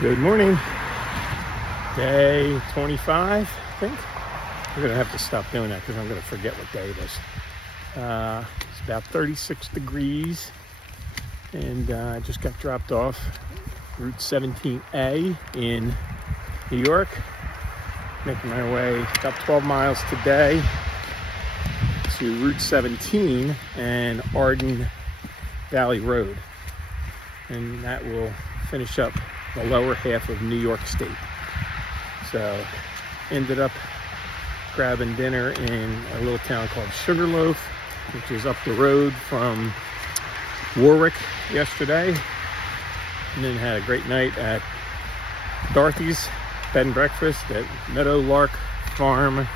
Good morning. Day 25, I think. We're gonna have to stop doing that because I'm gonna forget what day it is. It's about 36 degrees, and I just got dropped off Route 17A in New York. Making my way about 12 miles today to Route 17 and Arden Valley Rd. And that will finish up the lower half of New York State. So ended up grabbing dinner in a little town called Sugarloaf, which is up the road from Warwick yesterday, and then had a great night at Dorothy's bed and breakfast at Meadowlark Farm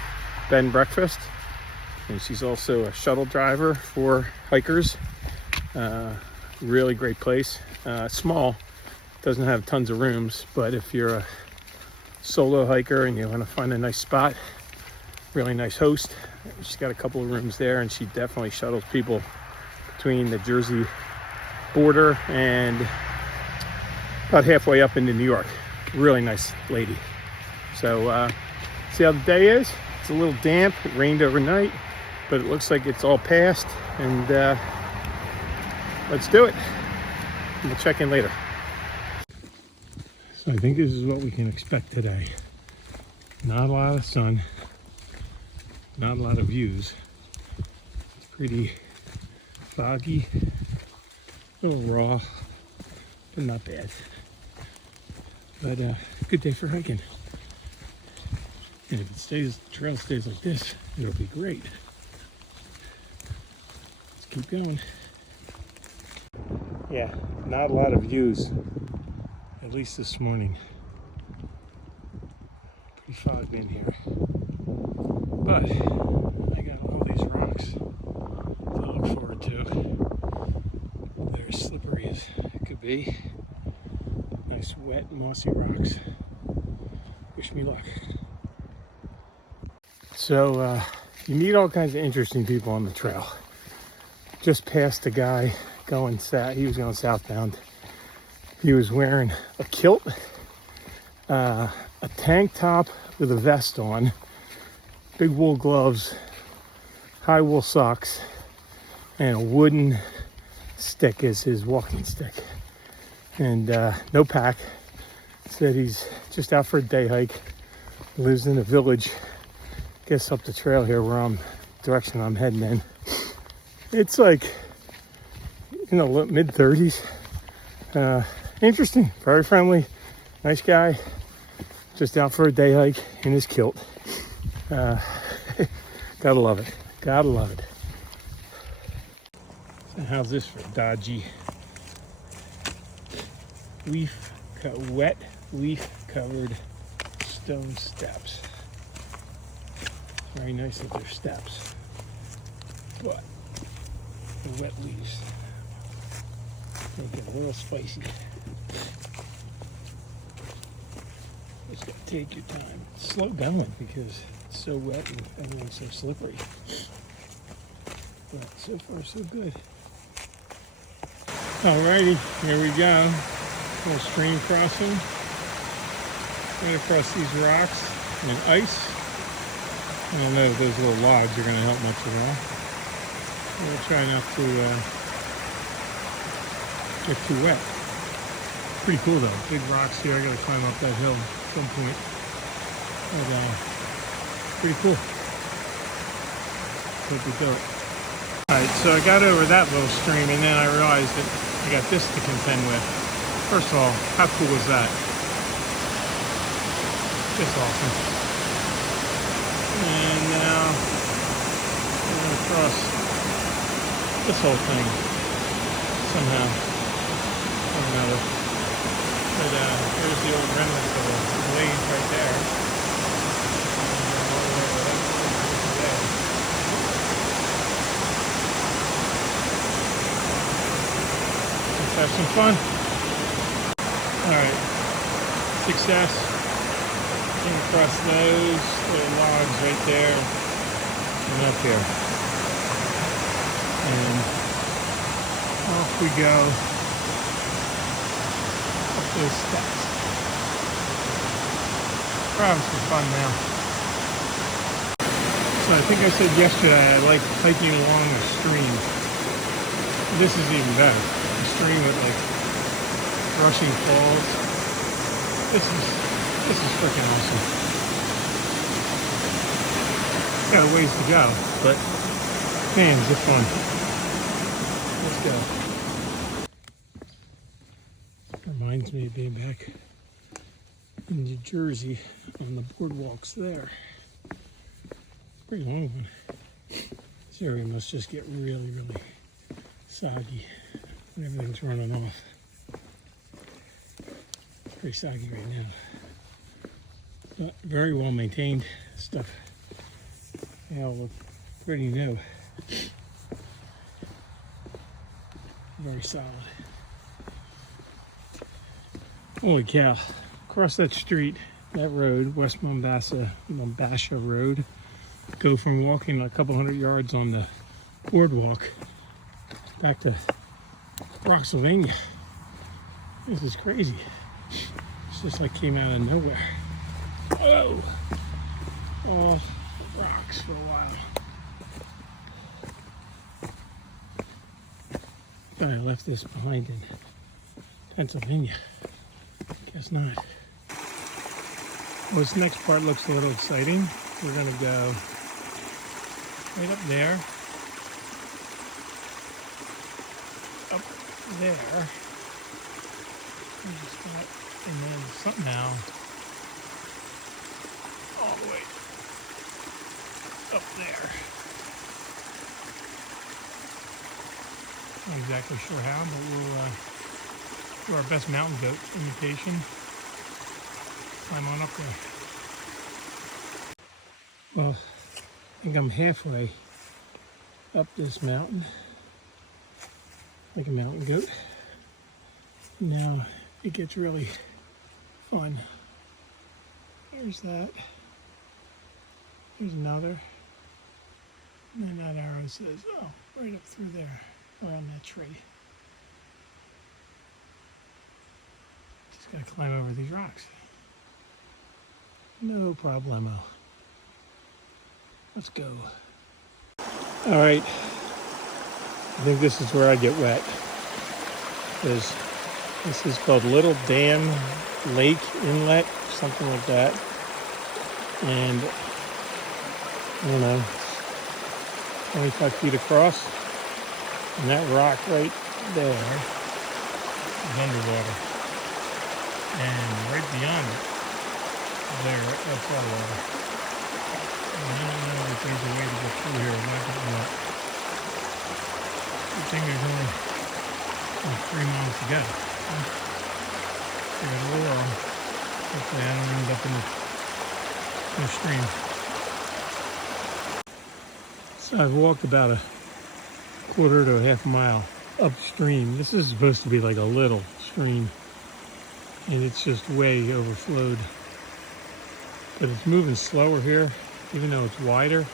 bed and breakfast. And she's also a shuttle driver for hikers. Really great place. Small, doesn't have tons of rooms, but if you're a solo hiker and you want to find a nice spot, really nice host. She's got a couple of rooms there, and she definitely shuttles people between the Jersey border and about halfway up into New York. Really nice lady. So see how the day is. It's a little damp. It rained overnight, but it looks like it's all passed, and let's do it. We'll check in later. So I think this is what we can expect today. Not a lot of sun, not a lot of views. It's pretty foggy, a little raw, but not bad. But good day for hiking. And if the trail stays like this, it'll be great. Let's keep going. Yeah, not a lot of views, at least this morning. Pretty foggy in here. But I got all these rocks to look forward to. They're as slippery as it could be. Nice wet mossy rocks. Wish me luck. So you meet all kinds of interesting people on the trail. Just passed a guy going south. He was going southbound. He was wearing a kilt, a tank top with a vest on, big wool gloves, high wool socks, and a wooden stick as his walking stick. And no pack. Said he's just out for a day hike. Lives in a village. Guess up the trail here where direction I'm heading in. It's like, mid-30s. Interesting, very friendly, nice guy. Just out for a day hike in his kilt. Gotta love it. Gotta love it. So how's this for dodgy? Wet leaf-covered stone steps. Very nice that they're steps, but the wet leaves make it a little spicy. Just gotta take your time. Slow going because it's so wet and everyone's so slippery. But so far so good. Alrighty, here we go. Little stream crossing. Right across these rocks and ice. I don't know if those little logs are going to help much at all. We'll try not to get too wet. Pretty cool though. Big rocks here. I got to climb up that hill at some point. But pretty cool. Hope we do it. Alright, so I got over that little stream, and then I realized that I got this to contend with. First of all, how cool was that? Just awesome. And now we're going to cross this whole thing somehow or another. But there's the old remnants of a blade right there. And all the way right to there. Let's have some fun. Alright. Success. Came across those little logs right there and up here. And off we go up those steps. We're having some fun now. So I think I said yesterday I like hiking along a stream. This is even better. A stream with like rushing falls. This is freaking awesome. Got a ways to go, but man, is it fun. Let's go. Reminds me of being back in New Jersey on the boardwalks there. Pretty long one. This area must just get really, really soggy when everything's running off. It's pretty soggy right now. But very well maintained stuff. They all look pretty new. Very solid. Holy cow. Across that street, that road, West Mombasa Road, go from walking a couple hundred yards on the boardwalk back to Roxylvania. This is crazy. It's just like came out of nowhere. Oh! All rocks for a while. Thought I left this behind in Pennsylvania. Guess not. Well, this next part looks a little exciting. We're gonna go right up there, and then somehow all the way up there. Not exactly sure how, but we'll do our best mountain goat imitation. Climb on up there. Well, I think I'm halfway up this mountain, like a mountain goat. Now it gets really fun. There's that. There's another. And then that arrow says, oh, right up through there, around that tree. Just gotta climb over these rocks. No problemo. Let's go. All right. I think this is where I get wet. This is called Little Dam Lake Inlet, something like that. And I don't know, 25 feet across. And that rock right there is underwater. And right beyond it, there, that's our water. And I don't know if there's a way to get through here without getting wet. Good thing there's only 3 miles to go. Give it a whirl. Hopefully I don't end up in the stream. So I've walked about a quarter to a half mile upstream. This is supposed to be like a little stream, and it's just way overflowed. But it's moving slower here, even though it's wider.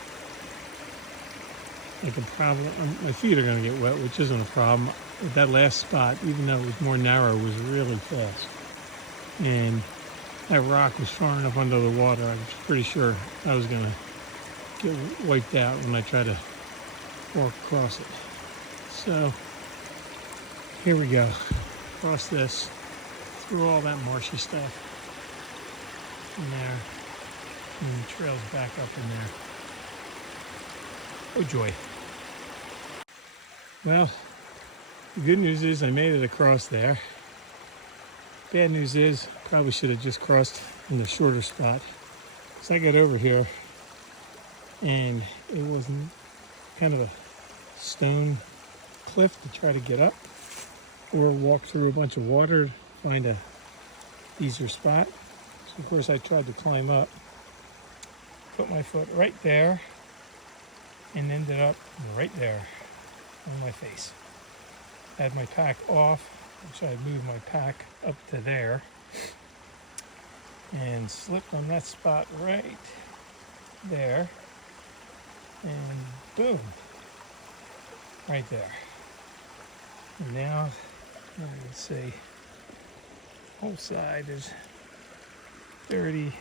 I can probably, my feet are going to get wet, which isn't a problem. But that last spot, even though it was more narrow, was really fast. And that rock was far enough under the water, I was pretty sure I was going to get wiped out when I tried to walk across it. So, here we go. Across this, through all that marshy stuff in there. And the trail's back up in there. Oh joy. Well, the good news is I made it across there. Bad news is, probably should have just crossed in the shorter spot. So I got over here and it wasn't kind of a stone cliff to try to get up, or walk through a bunch of water to find a easier spot. So of course I tried to climb up, put my foot right there, and ended up right there on my face. I had my pack off, so I moved my pack up to there and slipped on that spot right there, and boom, right there. And now, let's see, whole side is 30,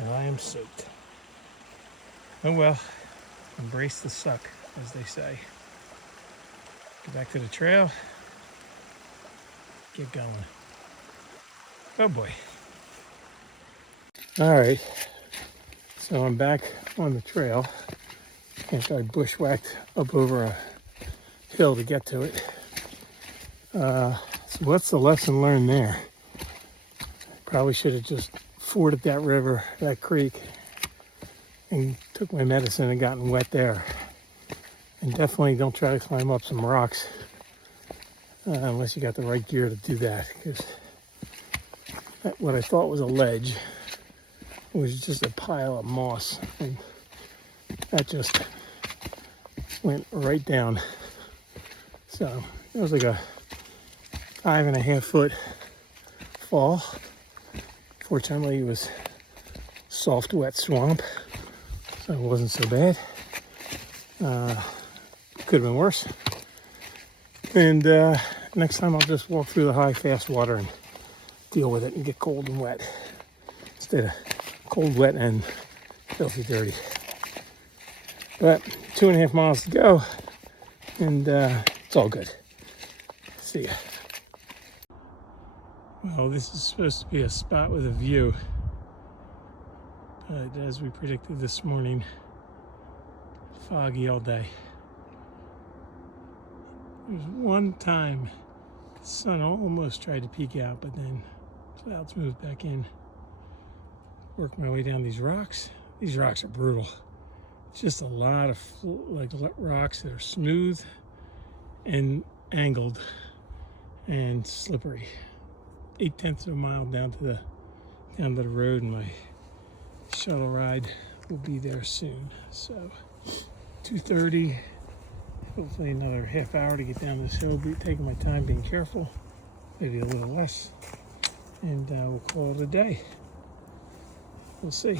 and I am soaked. Oh well, embrace the suck, as they say. Get back to the trail, get going. Oh boy. All right, so I'm back on the trail after I bushwhacked up over a hill to get to it. So what's the lesson learned there? Probably should have just forded that river, that creek, and took my medicine and gotten wet there. And definitely don't try to climb up some rocks unless you got the right gear to do that, because what I thought was a ledge was just a pile of moss, and that just went right down. So it was like a 5.5 foot fall. Fortunately, it was soft, wet swamp, so it wasn't so bad. Could have been worse. And next time I'll just walk through the high, fast water and deal with it and get cold and wet instead of cold, wet, and filthy dirty. But 2.5 miles to go, and it's all good. See ya. Well, this is supposed to be a spot with a view, but as we predicted this morning, foggy all day. There was one time the sun almost tried to peek out, but then clouds moved back in. Worked my way down these rocks. These rocks are brutal. It's just a lot of rocks that are smooth and angled and slippery. 0.8 of a mile down to the road, and my shuttle ride will be there soon. So 2:30, hopefully another half hour to get down this hill. Be taking my time, being careful, maybe a little less, and we'll call it a day. We'll see.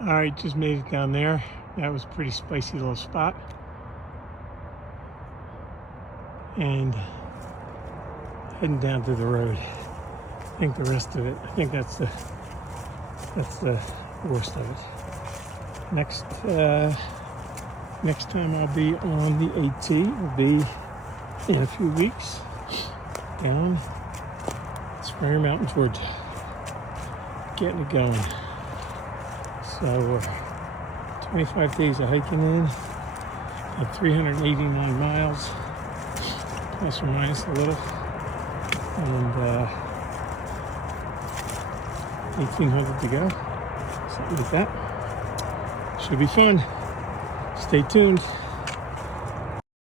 All right, just made it down there. That was a pretty spicy little spot, and heading down to the road. I think the rest of it, I think that's the worst of it. Next time I'll be on the AT will be in a few weeks down Springer Mountain, Georgia. Getting it going. So 25 days of hiking in, at 389 miles, plus or minus a little, and 1,800 to go, something like that. Should be fun. Stay tuned.